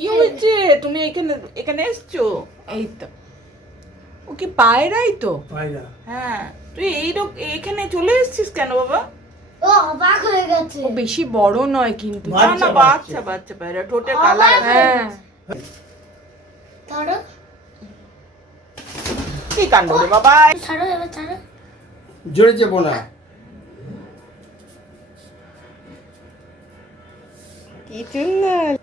কি হয়েছে? তুমি এখানে এখানে এসছো? এই তো, ও কি পায়রাই তো? পায়রা। হ্যাঁ, তুই এইখানে চলে এসেছিস কেন বাবা? ও অবাক হয়ে গেছে। ও বেশি বড় নয় কিন্তু। না বাচ্চা, না, বাচ্চা বাচ্চা পায়রা, ঠোঁটে অবাক কালার। হ্যাঁ, ছাড়ো কি কাণ্ড রে বাবা! ছাড়ো এবার ছাড়ো। জোরে চেপো না। কি সুন্দর।